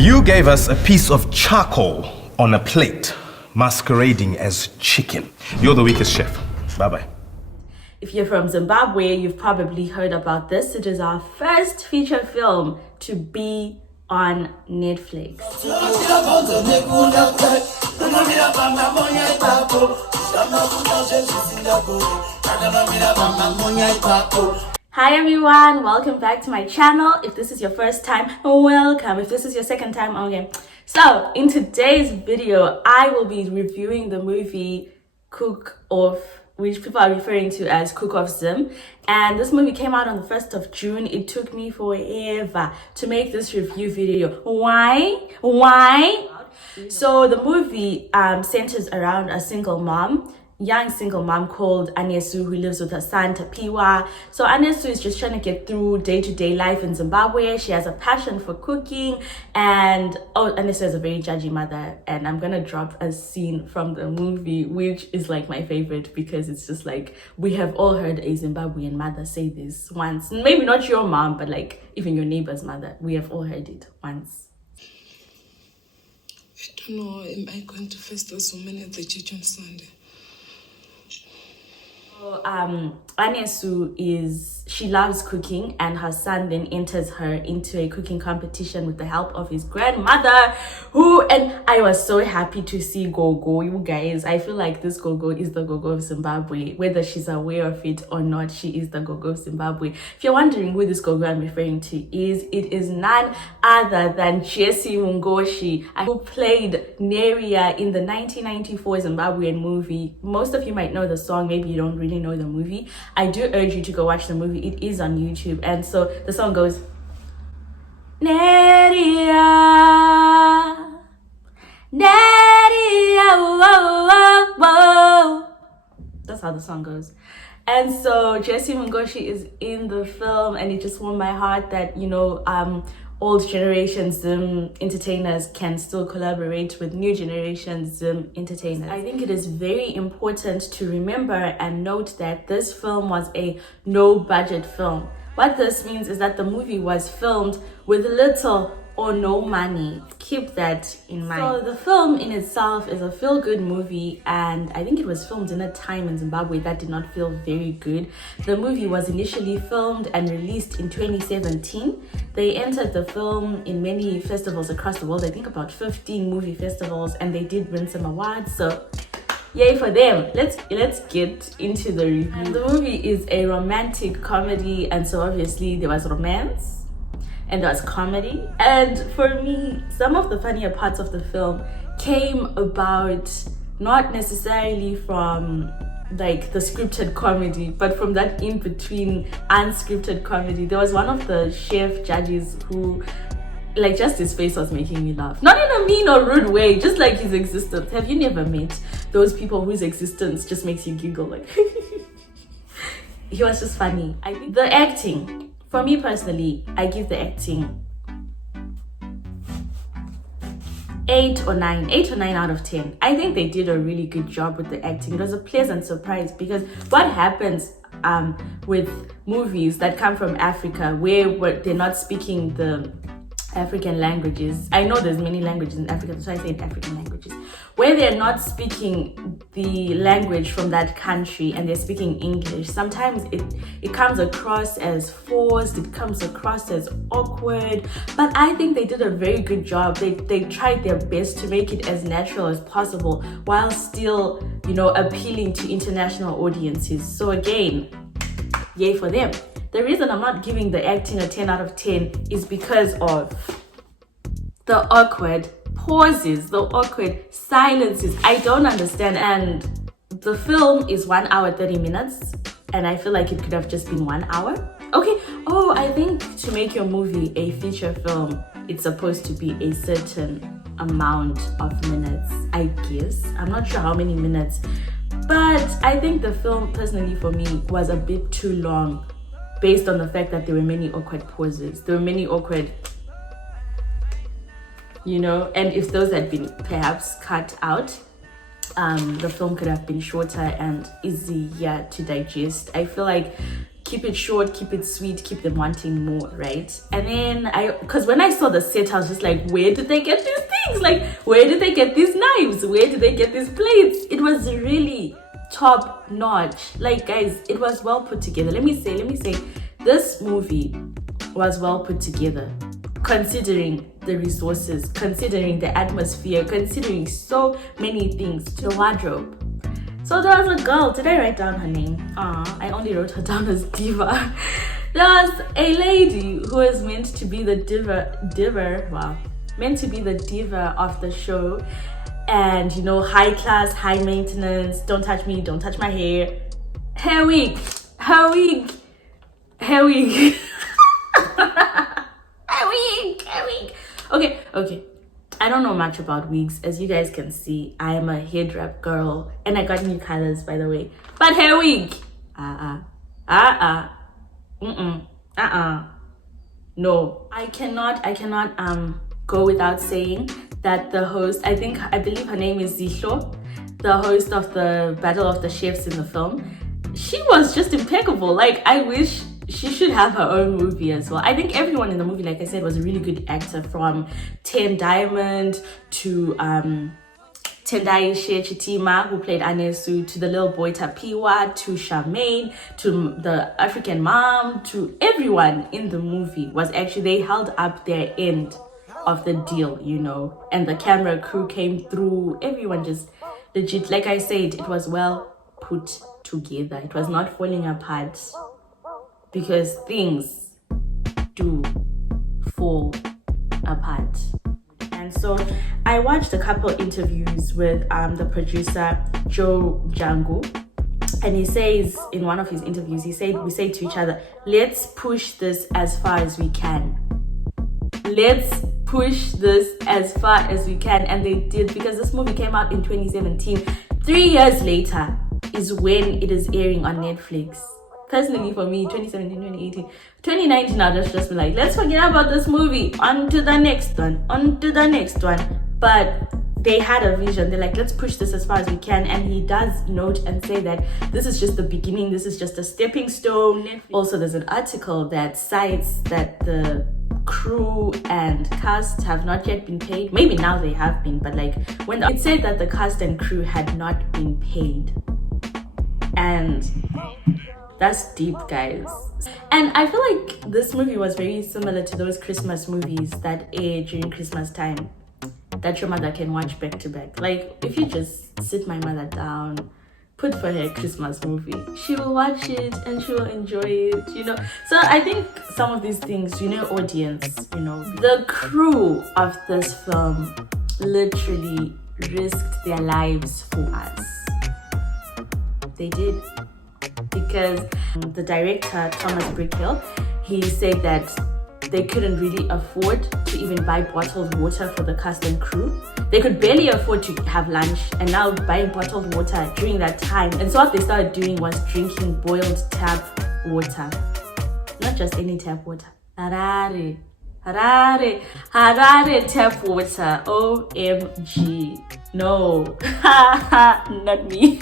You gave us a piece of charcoal on a plate, masquerading as chicken. You're the weakest chef. Bye-bye. If you're from Zimbabwe, you've probably heard about this. It is our first feature film to be on Netflix. Hi everyone, welcome back to my channel. If this is your first time, welcome. If this is your second time, okay. So in today's video, I will be reviewing the movie Cook Off, which people are referring to as Cook Off Zim. And this movie came out on the 1st of June. It took me forever to make this review video. Why? So the movie centers around a young single mom called Anesu, who lives with her son Tapiwa. So Anesu is just trying to get through day-to-day life in Zimbabwe. She has a passion for cooking, and Anesu is a very judgy mother, and I'm gonna drop a scene from the movie which is like my favorite, because it's just like, we have all heard a Zimbabwean mother say this once. Maybe not your mom, but like even your neighbor's mother. We have all heard it once. I don't know, am I going to face those women at the church on Sunday? So, Anesu she loves cooking, and her son then enters her into a cooking competition with the help of his grandmother, and I was so happy to see Gogo. You guys, I feel like this Gogo is the Gogo of Zimbabwe. Whether she's aware of it or not, she is the Gogo of Zimbabwe. If you're wondering who this Gogo I'm referring to is, it is none other than Jessie Mungoshi, who played Neria in the 1994 Zimbabwean movie. Most of you might know the song, maybe you don't really know the movie. I do urge you to go watch the movie. It is on YouTube, and so the song goes, Neria, Neria, whoa, whoa, whoa. That's how the song goes. And so Jessie Mungoshi is in the film, and it just warmed my heart that, you know, old generation Zim entertainers can still collaborate with new generation Zim entertainers. I think it is very important to remember and note that this film was a no-budget film. What this means is that the movie was filmed with little or no money. Keep that in mind. So the film in itself is a feel-good movie, and I think it was filmed in a time in Zimbabwe that did not feel very good. The movie was initially filmed and released in 2017. They entered the film in many festivals across the world, I think about 15 movie festivals, and they did win some awards, so yay for them. Let's get into the review. The movie is a romantic comedy, and so obviously there was romance and there was comedy. And for me, some of the funnier parts of the film came about not necessarily from like the scripted comedy, but from that in-between unscripted comedy. There was one of the chef judges who, like, just his face was making me laugh. Not in a mean or rude way, just like his existence. Have you never met those people whose existence just makes you giggle? Like, he was just funny. I think the acting, for me personally, I give the acting 8 or 9 out of 10. I think they did a really good job with the acting. It was a pleasant surprise, because what happens with movies that come from Africa, where they're not speaking the African languages. I know there's many languages in Africa, that's why I said African languages. Where they're not speaking the language from that country and they're speaking English, sometimes it comes across as forced, it comes across as awkward. But I think they did a very good job. They tried their best to make it as natural as possible while still, you know, appealing to international audiences. So again, yay for them. The reason I'm not giving the acting a 10 out of 10 is because of the awkward pauses, the awkward silences. I don't understand. And the film is 1 hour 30 minutes, and I feel like it could have just been 1 hour. Okay. Oh, I think to make your movie a feature film, it's supposed to be a certain amount of minutes, I guess. I'm not sure how many minutes, but I think the film, personally for me, was a bit too long, based on the fact that there were many awkward pauses. There were many awkward, you know, and if those had been perhaps cut out, the film could have been shorter and easier to digest. I feel like keep it short, keep it sweet, keep them wanting more, right? And then because when I saw the set, I was just like, where did they get these things? Like, where did they get these knives? Where did they get these plates? It was really top notch. Like, guys, it was well put together. Let me say, this movie was well put together, considering the resources, considering the atmosphere, considering so many things, the wardrobe. So there was a girl, did I write down her name? I only wrote her down as Diva. There was a lady who was meant to be the meant to be the diva of the show. And, you know, high class, high maintenance, don't touch me, don't touch my hair. Hair wig. Hair wig. Okay. I don't know much about wigs. As you guys can see, I am a head wrap girl. And I got new colors, by the way. But hair wig. No. I cannot go without saying that the host, I believe her name is Zihlo, the host of the Battle of the Chefs in the film, she was just impeccable. Like, I wish she should have her own movie as well. I think everyone in the movie, like I said, was a really good actor, from Ten Diamond to Tendai Chitima, who played Anesu, to the little boy Tapiwa, to Charmaine, to the African mom, to everyone in the movie was actually, they held up their end of the deal, you know, and the camera crew came through. Everyone just legit, like I said, it was well put together. It was not falling apart, because things do fall apart. And so I watched a couple interviews with the producer Joe Django, and he says in one of his interviews, we say to each other, let's push this as far as we can. Let's push this as far as we can. And they did, because this movie came out in 2017. 3 years later is when it is airing on Netflix. Personally, for me, 2017, 2018, 2019, I'll just be like, let's forget about this movie, on to the next one. But they had a vision. They're like, let's push this as far as we can. And he does note and say that this is just the beginning, this is just a stepping stone. Also, there's an article that cites that the crew and cast have not yet been paid. Maybe now they have been, but like, when it said that the cast and crew had not been paid. And that's deep, guys. And I feel like this movie was very similar to those Christmas movies that air during Christmas time, that your mother can watch back to back. Like, if you just sit my mother down, put for her a Christmas movie, she will watch it and she will enjoy it, you know. So I think some of these things, you know, audience, you know, the crew of this film literally risked their lives for us. They did. Because the director, Thomas Brickhill, he said that they couldn't really afford to even buy bottled water for the cast and crew. They could barely afford to have lunch, and now buying bottled water during that time. And so what they started doing was drinking boiled tap water. Not just any tap water. Harare tap water. OMG. No. Not me.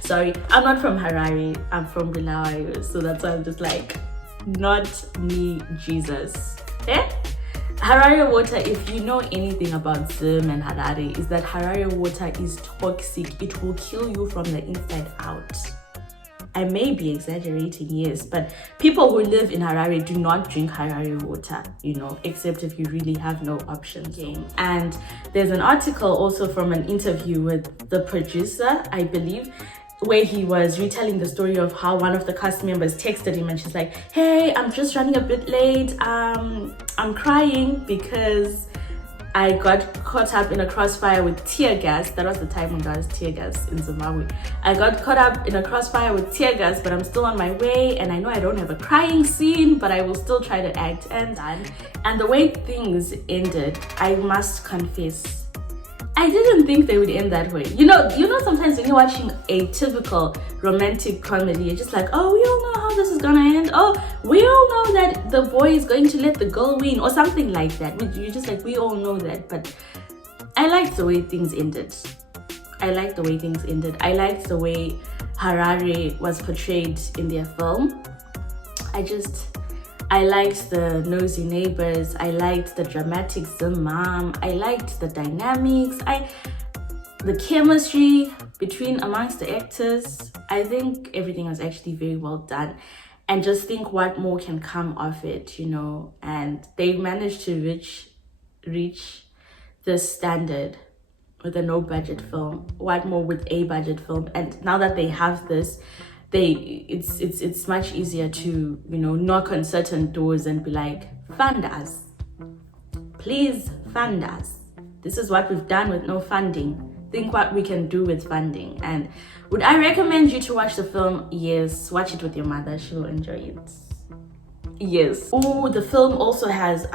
Sorry, I'm not from Harare, I'm from Bulawayo, so that's why I'm just like, not me, Jesus. Harare water, if you know anything about Zim and Harare, is that Harare water is toxic. It will kill you from the inside out. I may be exaggerating, yes, but people who live in Harare do not drink Harare water, you know, except if you really have no options. And there's an article also from an interview with the producer, I believe, where he was retelling the story of how one of the cast members texted him and she's like, hey, I'm just running a bit late. I'm crying because I got caught up in a crossfire with tear gas. That was the time when there was tear gas in Zimbabwe. I got caught up in a crossfire with tear gas, but I'm still on my way, and I know I don't have a crying scene, but I will still try to act. And the way things ended, I must confess, I didn't think they would end that way. You know, sometimes when you're watching a typical romantic comedy, you're just like, oh, we all know how this is gonna end. Oh, we all know that the boy is going to let the girl win, or something like that. You're just like, we all know that. But I liked the way things ended. I liked the way Harare was portrayed in their film. I liked the nosy neighbors. I liked the dramatic Zim mom. I liked the dynamics. The chemistry amongst the actors. I think everything was actually very well done. And just think what more can come of it, you know. And they managed to reach this standard with a no-budget film. What more with a budget film? And now that they have this, it's much easier to, you know, knock on certain doors and be like, fund us, please fund us. This is what we've done with no funding. Think what we can do with funding. And would I recommend you to watch the film? Yes, watch it with your mother. She will enjoy it. Yes. Oh, the film also has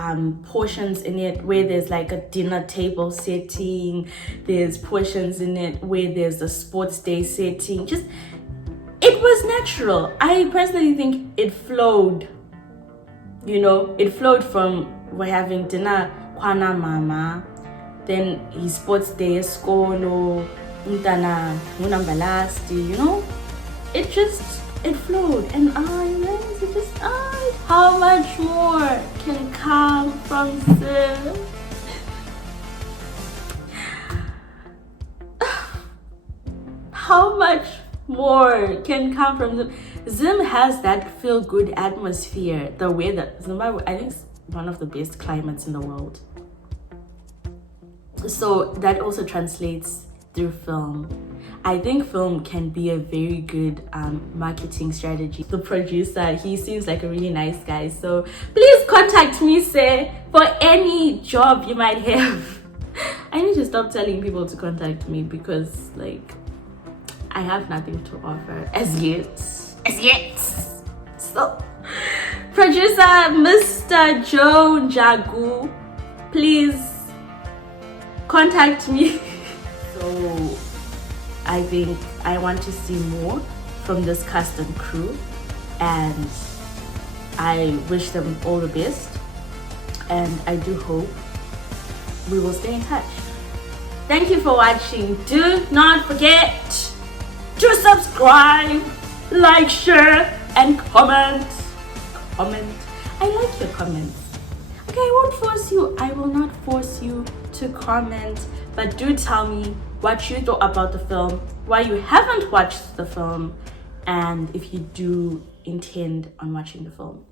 portions in it where there's like a dinner table setting. There's portions in it where there's a sports day setting. Just, it was natural. I personally think it flowed. You know, it flowed from we're having dinner, kwana mama, then his sports day, skolo, mtana, munambalasti, you know? It flowed. And I realized it just, how much more can come from Zim? How much more can come from Zim? Zim has that feel-good atmosphere. The way that Zimbabwe, I think, is one of the best climates in the world. So that also translates through film. I think film can be a very good marketing strategy. The producer, he seems like a really nice guy. So please contact me, say, for any job you might have. I need to stop telling people to contact me because, like, I have nothing to offer as yet. So, producer Mr. Joe Jagu, please contact me. So, I think I want to see more from this cast and crew, and I wish them all the best, and I do hope we will stay in touch. Thank you for watching. Do not forget to subscribe, like, share, and comment. I like your comments. Okay, I won't force you. I will not force you to comment, but do tell me what you thought about the film, why you haven't watched the film, and if you do intend on watching the film.